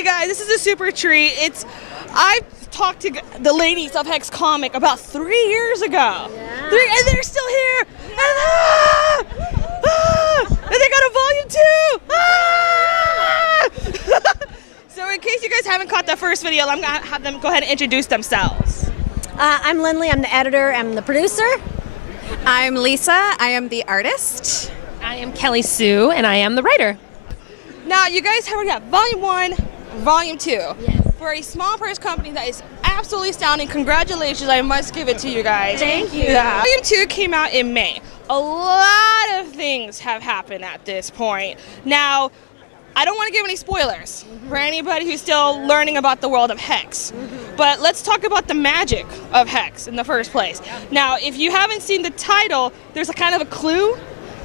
Hey guys, this is a super treat. I talked to the ladies of Hex Comix about 3 years ago. Yeah. And they're still here. Yeah. And they got a volume 2. So in case you guys haven't caught the first video, I'm gonna have them go ahead and introduce themselves. I'm Lynly, I'm the editor, I'm the producer. I'm Lisa, I am the artist. I am Kelly Sue, and I am the writer. Now you guys have already got volume 1, volume 2. Yes. For a small press company, that is absolutely astounding. Congratulations, I must give it to you guys. Thank you. Yeah. Volume 2 came out in May. A lot of things have happened at this point. Now, I don't want to give any spoilers for anybody who's still learning about the world of Hex. But let's talk about the magic of Hex in the first place. Now, if you haven't seen the title, there's a kind of a clue.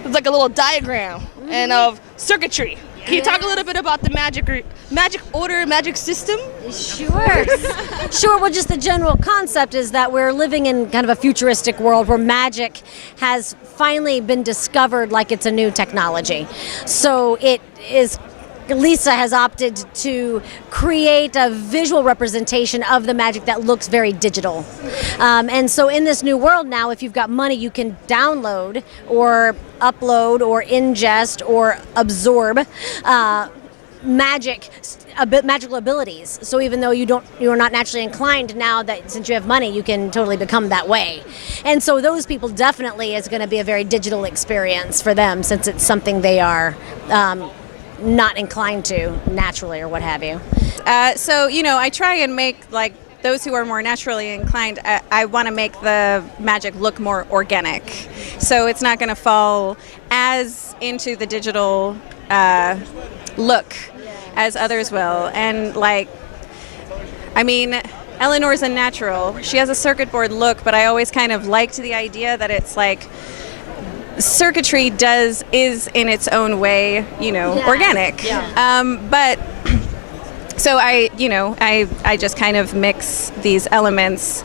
It's like a little diagram and of circuitry. Can you talk a little bit about the magic order, magic system? Sure. Sure, well, just the general concept is that we're living in kind of a futuristic world where magic has finally been discovered like it's a new technology. So Lisa has opted to create a visual representation of the magic that looks very digital. And so in this new world now, if you've got money, you can download or upload or ingest or absorb magical abilities. So even though you're not naturally inclined, now that since you have money, you can totally become that way. And so those people definitely is going to be a very digital experience for them, since it's something they are not inclined to naturally or what have you. So, I try and make, like, those who are more naturally inclined, I want to make the magic look more organic. So it's not going to fall as into the digital look as others will. And, Eleanor's a natural. She has a circuit board look, but I always kind of liked the idea that it's like, circuitry is in its own way, organic. Yeah. But so I just kind of mix these elements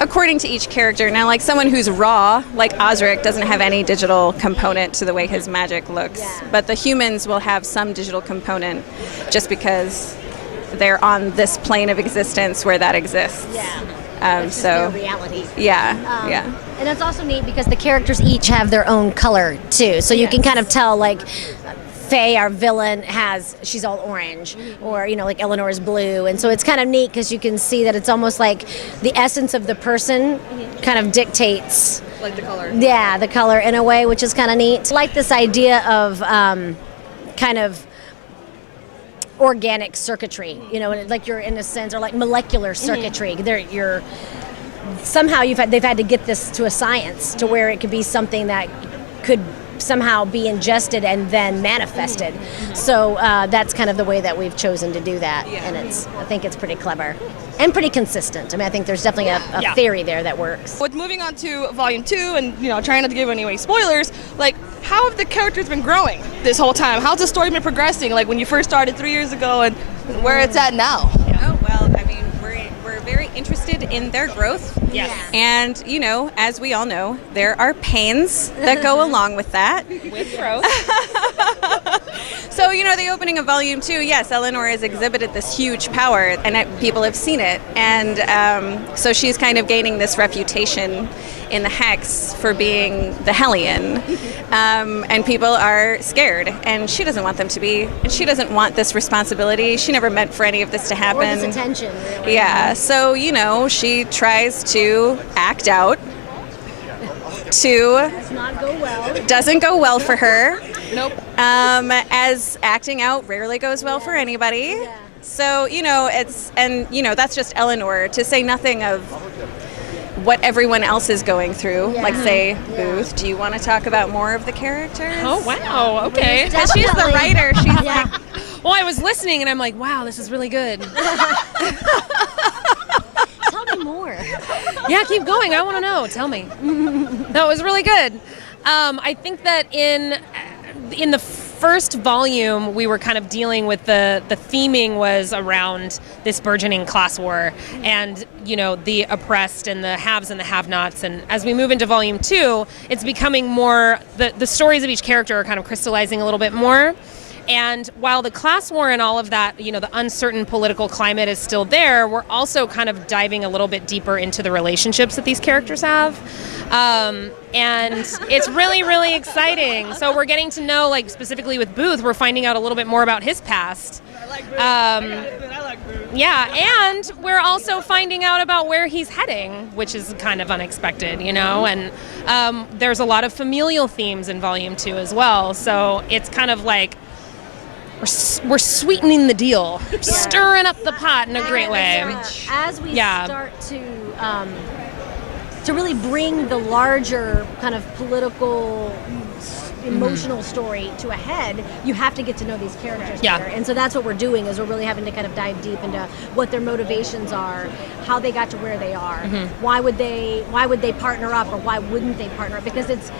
according to each character. Now, like someone who's raw, like Osric, doesn't have any digital component to the way his magic looks. Yeah. But the humans will have some digital component just because they're on this plane of existence where that exists. Yeah. So their reality. Yeah. And it's also neat because the characters each have their own color too, so you can kind of tell, like Faye, our villain, she's all orange, or like Elanor is blue, and so it's kind of neat because you can see that it's almost like the essence of the person kind of dictates, Like the color. yeah, the color in a way, which is kind of neat. I like this idea of kind of organic circuitry, like you're in a sense, or like molecular circuitry. Somehow they've had to get this to a science to where it could be something that could somehow be ingested and then manifested. So that's kind of the way that we've chosen to do that, and I think it's pretty clever and pretty consistent. I think there's definitely a theory there that works. With moving on to volume 2 and trying not to give any spoilers, like how have the characters been growing this whole time? How's the story been progressing? Like when you first started 3 years ago and where it's at now? Oh, well, we're very interested in their growth. Yes. And, as we all know, there are pains that go along with that. With growth. So, the opening of Volume 2, yes, Elanor has exhibited this huge power, and people have seen it. And so she's kind of gaining this reputation in the Hex for being the Hellion. And people are scared, and she doesn't want them to be. And she doesn't want this responsibility. She never meant for any of this to happen. Or this attention, really. Yeah, so, she tries to act out. Does not go well. Doesn't go well for her. Nope. As acting out rarely goes well for anybody. Yeah. So, that's just Elanor, to say nothing of what everyone else is going through. Yeah. Like, say, Yeah. Booth, do you want to talk about more of the characters? Oh, wow. Okay. Because she's the writer. She's Yeah. Well, I was listening, and I'm like, wow, this is really good. Tell me more. Yeah, keep going. I want to know. Tell me. No, it was really good. I think that in the first volume, we were kind of dealing with the theming was around this burgeoning class war and, the oppressed and the haves and the have-nots. And as we move into volume 2, it's becoming more, the stories of each character are kind of crystallizing a little bit more. And while the class war and all of that, you know, the uncertain political climate is still there, we're also kind of diving a little bit deeper into the relationships that these characters have. And it's really, really exciting. So we're getting to know, like specifically with Booth, we're finding out a little bit more about his past. Yeah, and we're also finding out about where he's heading, which is kind of unexpected, you know, and there's a lot of familial themes in Volume 2 as well, so it's kind of like we're sweetening the deal, stirring up the pot in a great way. As we start to really bring the larger kind of political emotional story to a head, you have to get to know these characters better. And so that's what we're doing, is we're really having to kind of dive deep into what their motivations are, how they got to where they are, why would they partner up, or why wouldn't they partner up, because it's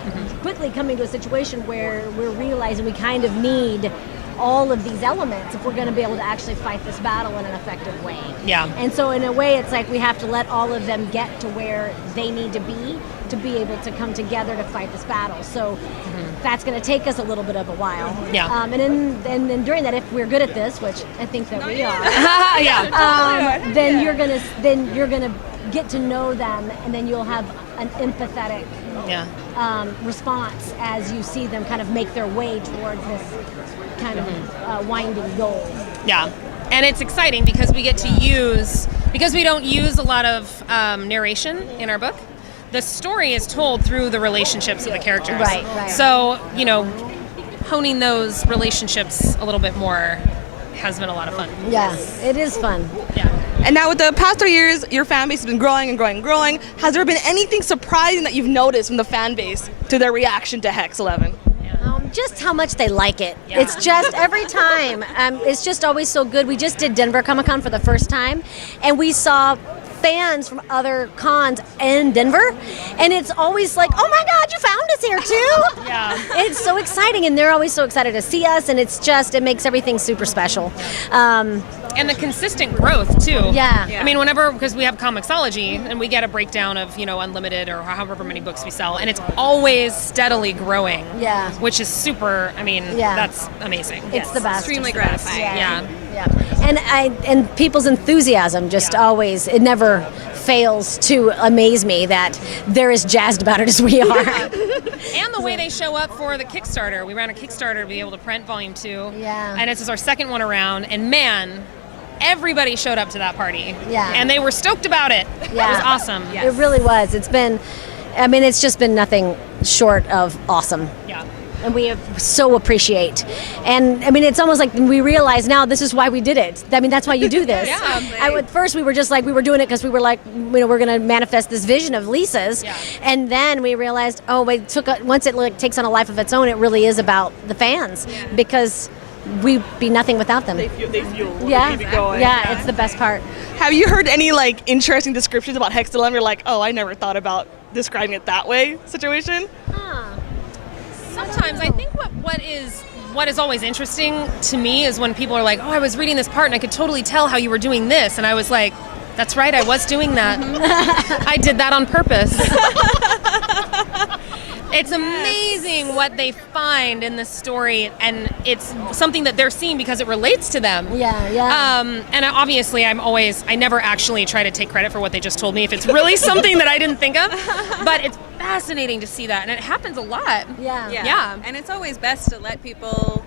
quickly coming to a situation where we're realizing we kind of need all of these elements if we're going to be able to actually fight this battle in an effective way. And so in a way, it's like we have to let all of them get to where they need to be able to come together to fight this battle. So that's going to take us a little bit of a while. And then during that, if we're good at this, which I think that we are, then you're gonna get to know them, and then you'll have an empathetic response as you see them kind of make their way towards this kind of winding goal. And it's exciting because we get to because we don't use a lot of narration in our book. The story is told through the relationships of the characters. Right. So, you know, honing those relationships a little bit more has been a lot of fun. Yeah, it is fun. And now with the past 3 years, your fan base has been growing and growing and growing. Has there been anything surprising that you've noticed from the fan base to their reaction to Hex 11? Just how much they like it. It's just every time. It's just always so good. We just did Denver Comic-Con for the first time, and we saw fans from other cons in Denver, and it's always like, oh my God, you found us here too. It's so exciting, and they're always so excited to see us, and it makes everything super special. And the consistent growth too. I mean, because we have Comixology, and we get a breakdown of, you know, Unlimited or however many books we sell, and it's always steadily growing. Which is super, I mean, that's amazing. It's the best. Extremely gratifying. And people's enthusiasm just always, it never fails to amaze me that they're as jazzed about it as we are. And the way they show up for the Kickstarter. We ran a Kickstarter to be able to print Volume 2. And this is our second one around, and man, everybody showed up to that party. And they were stoked about it. It was awesome. It really was. It's just been nothing short of awesome. And we so appreciate. And I mean, it's almost like we realize now this is why we did it. I mean, that's why you do this. At first we were just like, we were doing it because we were like, you know, we're going to manifest this vision of Lisa's. And then we realized, once it takes on a life of its own, it really is about the fans, because we'd be nothing without them. They fuel. Keep it going. It's the best part. Have you heard any like interesting descriptions about Hex 11? You're like, oh, I never thought about describing it that way situation? Sometimes I think what is always interesting to me is when people are like, oh, I was reading this part and I could totally tell how you were doing this, and I was like, that's right, I was doing that. I did that on purpose. It's amazing what they find in this story, and it's something that they're seeing because it relates to them. And obviously, I never actually try to take credit for what they just told me if it's really something that I didn't think of. But it's fascinating to see that, and it happens a lot. And it's always best to let people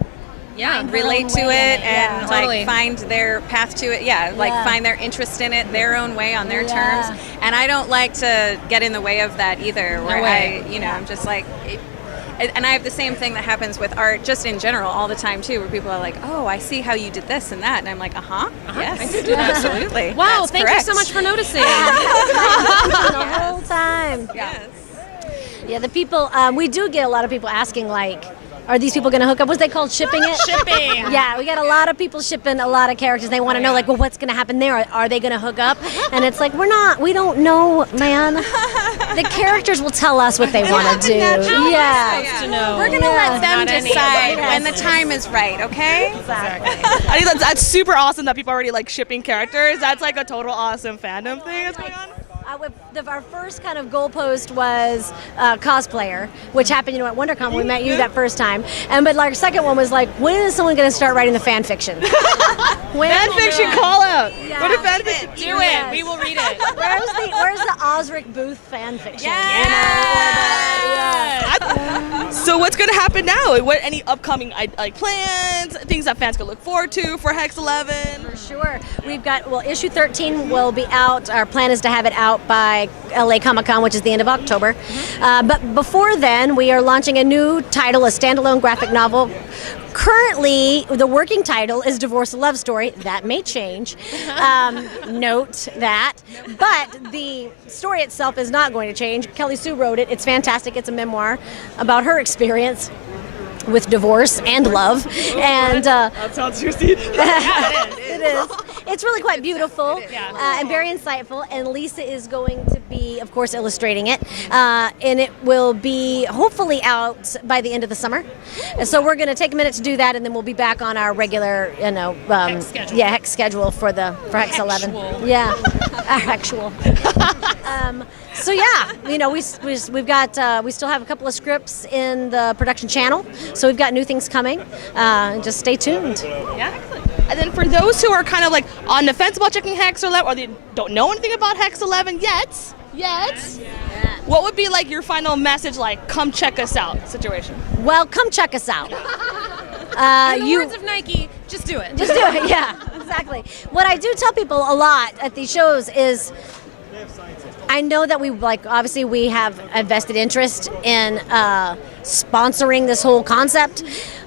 relate to it and like find their path to it. Find their interest in it their own way on their terms. And I don't like to get in the way of that either, where I'm just like, and I have the same thing that happens with art just in general all the time too, where people are like, oh, I see how you did this and that, and I'm like, yes, I did do that. Absolutely. Wow, that's thank correct. you so much for noticing. The whole time. Yes. The people, we do get a lot of people asking, like, are these people going to hook up? What's they called? Shipping it? Shipping. We got a lot of people shipping a lot of characters. They want to know, like, well, what's going to happen there? Are they going to hook up? And it's like, we don't know, man. The characters will tell us what they want to do. We're going to let them decide when the time is right, okay? Exactly. I think that's super awesome that people are already like shipping characters. That's like a total awesome fandom thing that's going on. Our first kind of goalpost was cosplayer, which happened, at WonderCon. We met you that first time, but our second one was like, when is someone going to start writing the fan fiction? Fan fiction call out. Yeah. What if fan fiction? Do it. We will read it. Where's the Osric Booth fan fiction? So what's going to happen now? What any upcoming plans, things that fans can look forward to for Hex 11? For sure. We've got, issue 13 will be out. Our plan is to have it out by LA Comic-Con, which is the end of October. But before then, we are launching a new title, a standalone graphic novel. Currently, the working title is Divorce Love Story. That may change. Note that. But the story itself is not going to change. Kelly Sue wrote it. It's fantastic. It's a memoir about her experience with divorce and love. And that sounds juicy. it is. It's really quite beautiful and very insightful. And Lisa is going to be, of course, illustrating it. And it will be hopefully out by the end of the summer. So we're going to take a minute to do that, and then we'll be back on our regular, Hex schedule. Hex schedule for Hex 11. Yeah, our actual. So we've got we still have a couple of scripts in the production channel, so we've got new things coming. Just stay tuned. Yeah, excellent. And then for those who are kind of like on the fence about checking Hex 11, or they don't know anything about Hex 11 yet, what would be like your final message, like come check us out situation? Well, come check us out. In the words of Nike, just do it. Just do it. Yeah, exactly. What I do tell people a lot at these shows is, I know that obviously we have a vested interest in sponsoring this whole concept,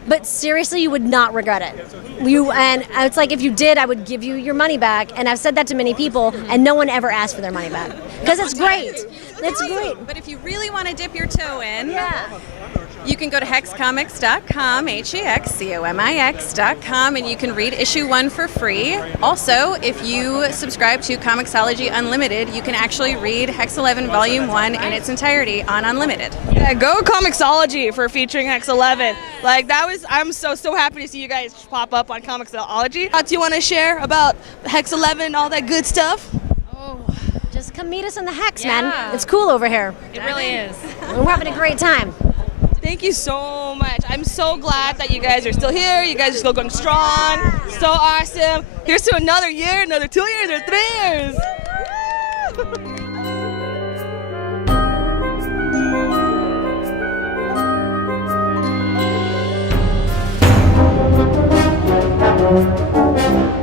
but seriously, you would not regret it. And it's like, if you did, I would give you your money back. And I've said that to many people, and no one ever asked for their money back because it's great. It's great. But if you really want to dip your toe in, you can go to hexcomics.com, HEXCOMIX.com, and you can read issue 1 for free. Also, if you subscribe to Comixology Unlimited, you can actually read Hex 11 Volume 1 in its entirety on Unlimited. Yeah, go Comixology for featuring Hex 11. I'm so happy to see you guys pop up on Comixology. What do you want to share about Hex 11 and all that good stuff? Just come meet us in the Hex, man. It's cool over here. It really is. We're having a great time. Thank you so much. I'm so glad that you guys are still here. You guys are still going strong. So awesome. Here's to another year, another 2 years, or 3 years. Woo!